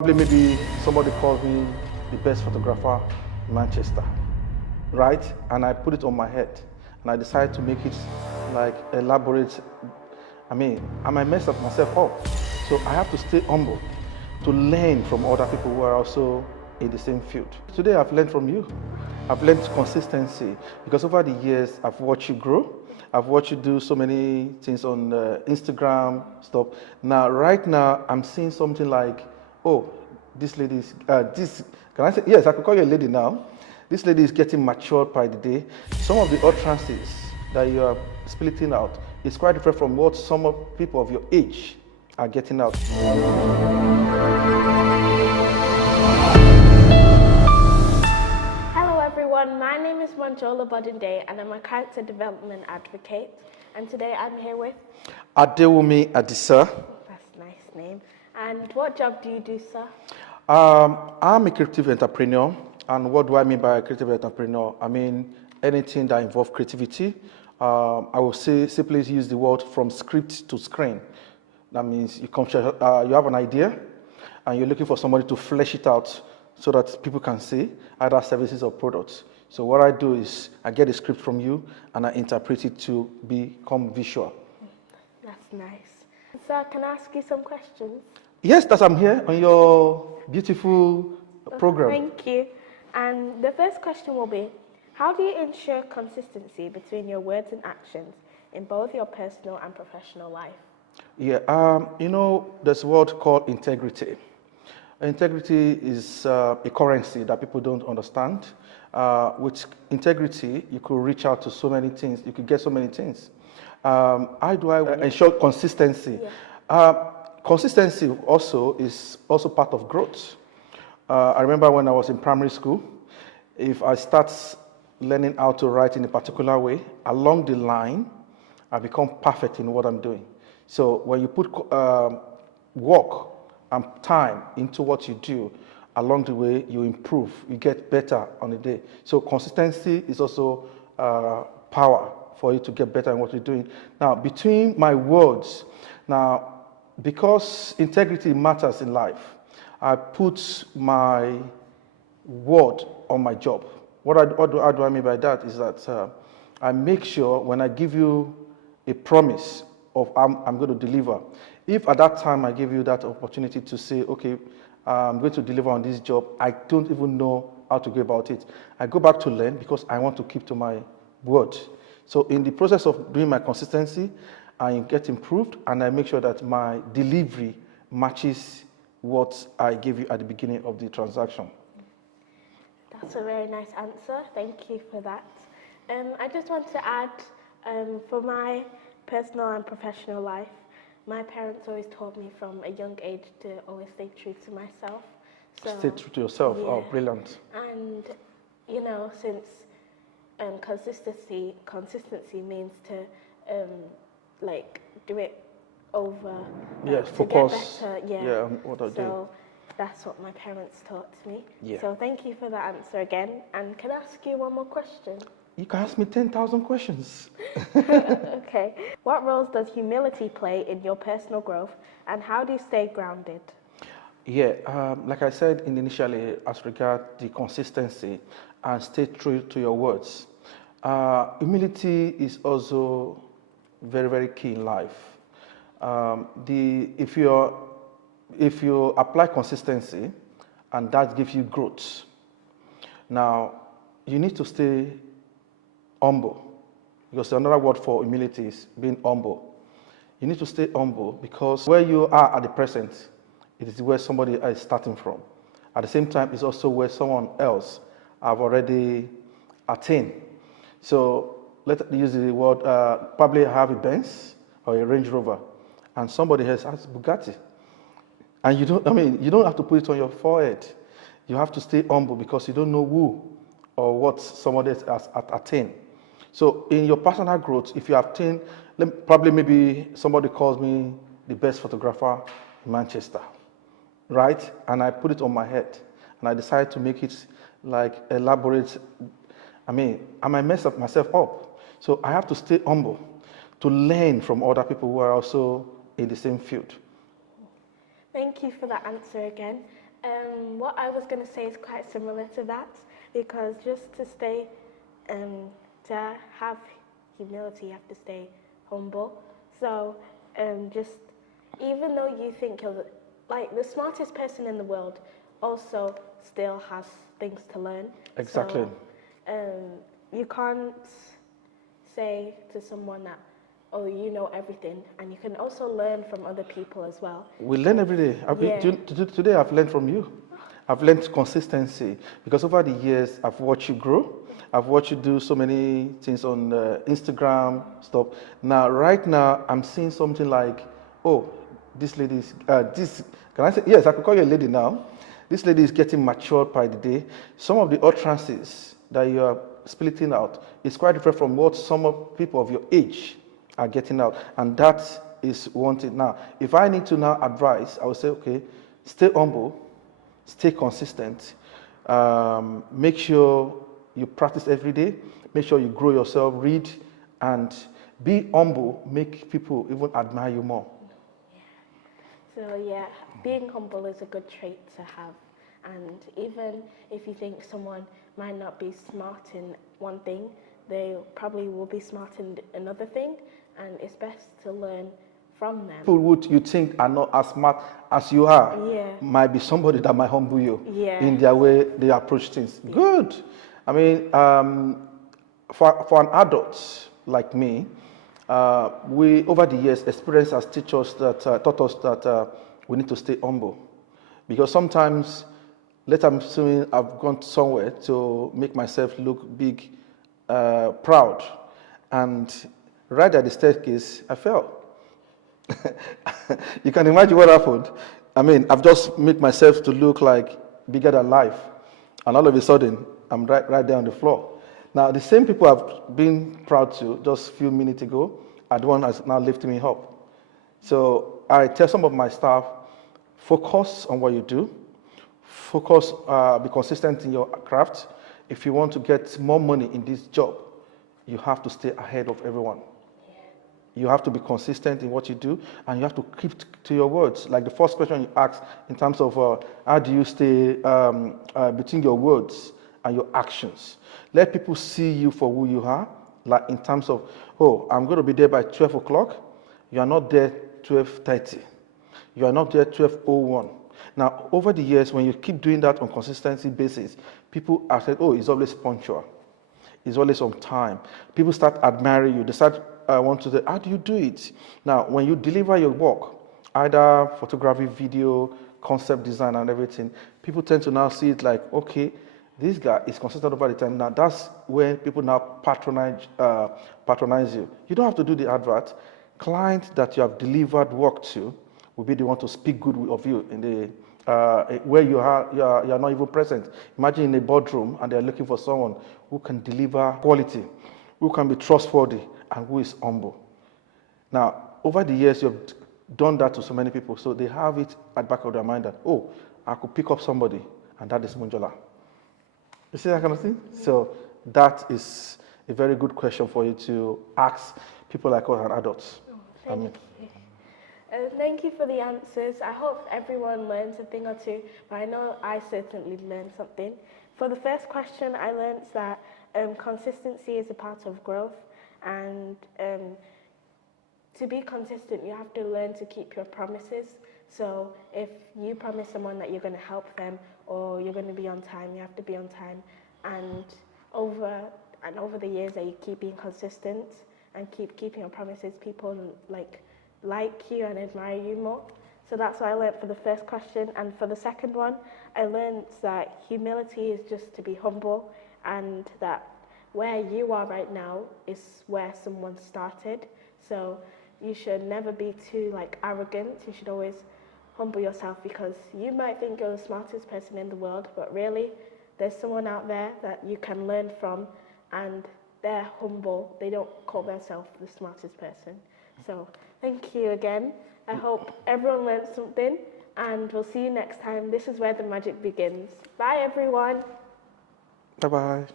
Probably maybe somebody calls me the best photographer in Manchester, right? And I put it on my head and I decided to make it like elaborate. I might mess up myself up. So I have to stay humble to learn from other people who are also in the same field. Today I've learned from you. I've learned consistency because over the years I've watched you grow. I've watched you do so many things on Instagram stuff. Now, right now, I'm seeing something like, oh, this lady is, can I say, yes, I could call you a lady now. This lady is getting matured by the day. Some of the utterances that you are splitting out is quite different from what some of people of your age are getting out. Hello everyone, my name is MonjolaBodunde and I'm a character development advocate. And today I'm here with Adewunmi Adisa. That's a nice name. And what job do you do, sir? I'm a creative entrepreneur. And what do I mean by a creative entrepreneur? I mean anything that involves creativity. I will say simply use the word from script to screen. That means you have an idea and you're looking for somebody to flesh it out so that people can see either services or products. So what I do is I get a script from you and I interpret it to become visual. That's nice. Sir, can I ask you some questions? Yes, I'm here on your beautiful program. Thank you. And the first question will be, how do you ensure consistency between your words and actions in both your personal and professional life? Yeah, there's a word called integrity. Integrity is a currency that people don't understand. With integrity, you could reach out to so many things. You could get so many things. How do I ensure consistency? Yeah. Consistency also is also part of growth. I remember when I was in primary school, if I start learning how to write in a particular way, along the line, I become perfect in what I'm doing. So when you put work and time into what you do, along the way, you improve, you get better on the day. So consistency is also power for you to get better in what you're doing. Now, between my words, now, because integrity matters in life, I put my word on my job. How do I mean by that is that I make sure when I give you a promise of I'm going to deliver, if at that time I give you that opportunity to say, okay, I'm going to deliver on this job, I don't even know how to go about it. I go back to learn because I want to keep to my word. So in the process of doing my consistency, I get improved and I make sure that my delivery matches what I gave you at the beginning of the transaction. That's a very nice answer. Thank you for that. I just want to add, for my personal and professional life, my parents always taught me from a young age to always stay true to myself. So, stay true to yourself. Yeah. Oh, brilliant. And, since consistency means to do it over. Yes, to focus. get better. Yeah, what I do. So that's what my parents taught me. Yeah. So thank you for that answer again. And can I ask you one more question? You can ask me 10,000 questions. Okay. What roles does humility play in your personal growth, and how do you stay grounded? Yeah, like I said initially, as regard the consistency and stay true to your words. Humility is also very, very key in life. If you apply consistency, and that gives you growth. Now, you need to stay humble, because another word for humility is being humble. You need to stay humble because where you are at the present, it is where somebody is starting from. At the same time, it's also where someone else have already attained. So let's use the word, probably have a Benz or a Range Rover, and somebody else has Bugatti. And you don't have to put it on your forehead. You have to stay humble because you don't know who or what somebody else has attained. So in your personal growth, if you have attained, probably maybe somebody calls me the best photographer in Manchester, right? And I put it on my head and I decided to make it like elaborate. I might mess up myself up. So I have to stay humble to learn from other people who are also in the same field. Thank you for that answer again. What I was going to say is quite similar to that, because just to stay, to have humility, you have to stay humble. So, just even though you think you're like the smartest person in the world, also still has things to learn. Exactly. So, you can't say to someone that, oh, you know everything, and you can also learn from other people as well. We learn every day. Yeah. Today I've learned from you. I've learned consistency because over the years I've watched you grow. I've watched you do so many things on Instagram stuff. Now, right now, I'm seeing something like, oh, this lady is this. Can I say yes? I could call you a lady now. This lady is getting matured by the day. Some of the utterances that you are splitting out is quite different from what some of people of your age are getting out, and that is one thing. Now, if I need to now advise, I would say, okay, stay humble, stay consistent, make sure you practice every day, make sure you grow yourself, read, and be humble, make people even admire you more. So yeah, being humble is a good trait to have. And even if you think someone might not be smart in one thing, they probably will be smart in another thing, and it's best to learn from them. People would you think are not as smart as you are Yeah. might be somebody that might humble you Yeah. in their way they approach things. Yeah. Good. I mean, for an adult like me, we over the years experience has taught us that we need to stay humble, because sometimes later I'm assuming I've gone somewhere to make myself look big, proud, and right at the staircase I fell. You can imagine what happened. I mean, I've just made myself to look like bigger than life, and all of a sudden, I'm right there on the floor. Now, the same people I've been proud to just a few minutes ago are the one that's now lifting me up. So I tell some of my staff, focus on what you do, focus, be consistent in your craft. If you want to get more money in this job, you have to stay ahead of everyone. You have to be consistent in what you do, and you have to keep to your words. Like the first question you asked in terms of how do you stay between your words and your actions. Let people see you for who you are, like in terms of, oh, I'm going to be there by 12 o'clock. You are not there 12:30. You are not there 12:01. Now, over the years, when you keep doing that on consistency basis, people are saying, oh, he's always punctual. He's always on time. People start admiring you. They start want to say, how do you do it? Now, when you deliver your work, either photography, video, concept design, and everything, people tend to now see it like, okay, this guy is consistent over the time. Now, that's when people now patronize you. You don't have to do the advert. Client that you have delivered work to will be the one to speak good of you in the where you are not even present. Imagine in a boardroom and they're looking for someone who can deliver quality, who can be trustworthy, and who is humble. Now, over the years, you've done that to so many people, so they have it at the back of their mind that, oh, I could pick up somebody, and that is Monjola. You see that kind of thing? So that is a very good question for you to ask people like us and adults. Thank you. Thank you for the answers. I hope everyone learns a thing or two, but I know I certainly learned something. For the first question, I learned that consistency is a part of growth, and to be consistent, you have to learn to keep your promises. So if you promise someone that you're going to help them or you're going to be on time, you have to be on time. And over the years that you keep being consistent and keep keeping your promises, people like you and admire you more. So that's what I learned for the first question. And for the second one, I learned that humility is just to be humble, and that where you are right now is where someone started. So you should never be too arrogant. You should always humble yourself, because you might think you're the smartest person in the world, but really there's someone out there that you can learn from, and they're humble. They don't call themselves the smartest person. So thank you again. I hope everyone learned something, and we'll see you next time. This is where the magic begins. Bye, everyone. Bye-bye.